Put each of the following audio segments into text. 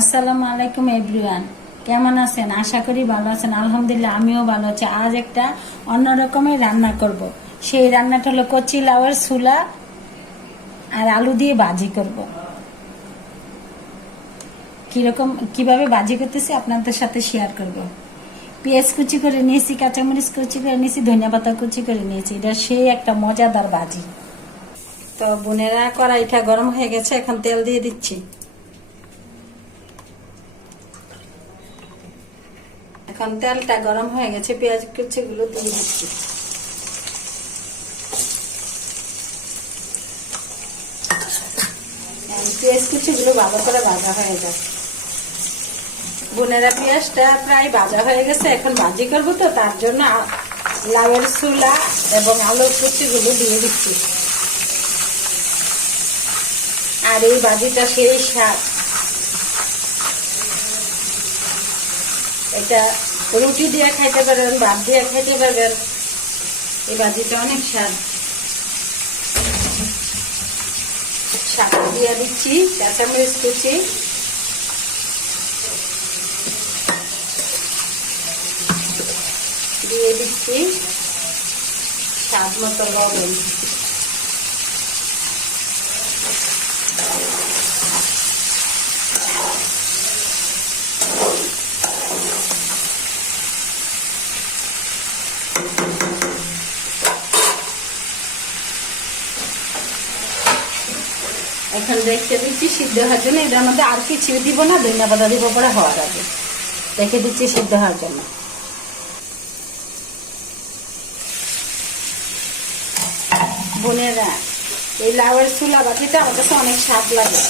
আসসালামু আলাইকুম এভরিওয়ান, কেমন আছেন? আশা করি ভালো আছেন। আলহামদুলিল্লাহ আমিও ভালো আছি। আজ একটা অন্য রকমের রান্না করব। সেই রান্নাটা হলো কচি লাউয়ের ছুলা আর আলু দিয়ে ভাজি করব। কিভাবে ভাজি করতেছি আপনাদের সাথে শেয়ার করব। পেঁয়াজ কুচি করে নিয়েছি, কাঁচামরিচ কুচি করে নিয়েছি, ধনিয়া পাতা কুচি করে নিয়েছি। এটা সেই একটা মজাদার ভাজি। তো বোনেরা, কড়াইটা গরম হয়ে গেছে, এখন তেল দিয়ে দিচ্ছি। এখন তেলটা গরম হয়ে গেছে, পেঁয়াজ কুচিগুলো দিয়ে দিচ্ছি। পেঁয়াজ কুচিগুলো ভালো করে ভাজা হয়ে যায়। বোনেরা, পেঁয়াজটা প্রায় ভাজা হয়ে গেছে, এখন ভাজি করবো, তো তার জন্য লাউয়ের ছুলা এবং আলুর কুচিগুলো দিয়ে দিচ্ছি। আর এই ভাজিটা সেই স্বাদ, এটা রুটি দিয়ে খাইতে পারবেন, ভাত দিয়ে খাইতে পারবেন। এই ভাজিটা অনেক স্বাদ। দিয়ে দিচ্ছি কাঁচামরিচ কুচি, দিয়ে দিচ্ছি স্বাদ মতো লবণ। এখন রেখে দিচ্ছি সিদ্ধ হওয়ার জন্য। এটার মধ্যে আর কিছু দিব না, ধনিয়া পাতা দিব পরে হওয়ার আগে। রেখে দিচ্ছি সিদ্ধ হওয়ার জন্য। বোনেরা, এই লাউয়ের ছুলা ভাজিটা আমার কাছে অনেক স্বাদ লাগে।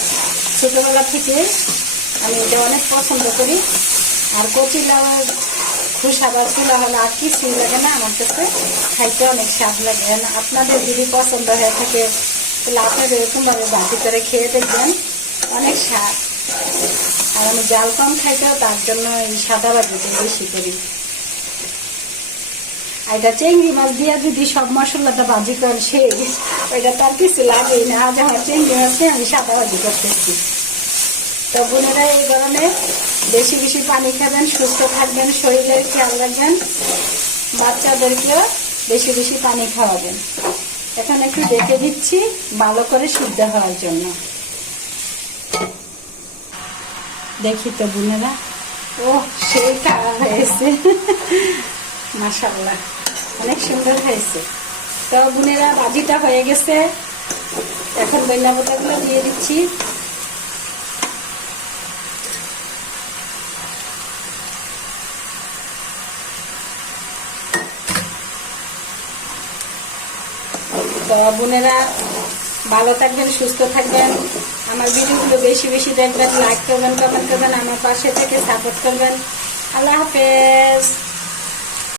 ছোটবেলা থেকে আমি এটা অনেক পছন্দ করি। আর কচি লাউয়ের খোসা বা ছুলা হলে আর কিছুই লাগে না, আমার কাছে খাইতে অনেক স্বাদ লাগে। আপনাদের যদি পছন্দ হয়ে থাকে তাহলে আপনাদের এরকমভাবে ভাজি করে খেয়ে দেখবেন, অনেক স্বাদ। আর আমি জাল কম খাইতেও, তার জন্য এই সাদা ভাজিটা বেশি করি। আর এটা চিংড়ি মাছ দিয়ে যদি সব মশলাটা ভাজি করেন, সেই ওইটা তার কিছু লাগেই না। আজ আমার চিংড়ি মাছে আমি সাদা ভাজি করতেছি। তো বোনেরা, এই গরমে বেশি বেশি পানি খাবেন, সুস্থ থাকবেন, শরীরের খেয়াল রাখবেন, বাচ্চাদেরকেও বেশি বেশি পানি খাওয়াবেন। এখন একটু রেখে দিচ্ছি ভালো করে সিদ্ধ হওয়ার জন্য। দেখি তো বোনেরা, ও সেই কালার হয়েছে, মাশাআল্লাহ অনেক সুন্দর হয়েছে। তো বোনেরা, ভাজিটা হয়ে গেছে, এখন ধনিয়া পাতাগুলো দিয়ে দিচ্ছি। তো বোনেরা, ভালো থাকবেন, সুস্থ থাকবেন। আমার ভিডিওগুলো বেশি বেশি দেখবেন, লাইক করবেন, কমেন্ট করবেন, আমার পাশে থেকে সাপোর্ট করবেন। আল্লাহ হাফেজ।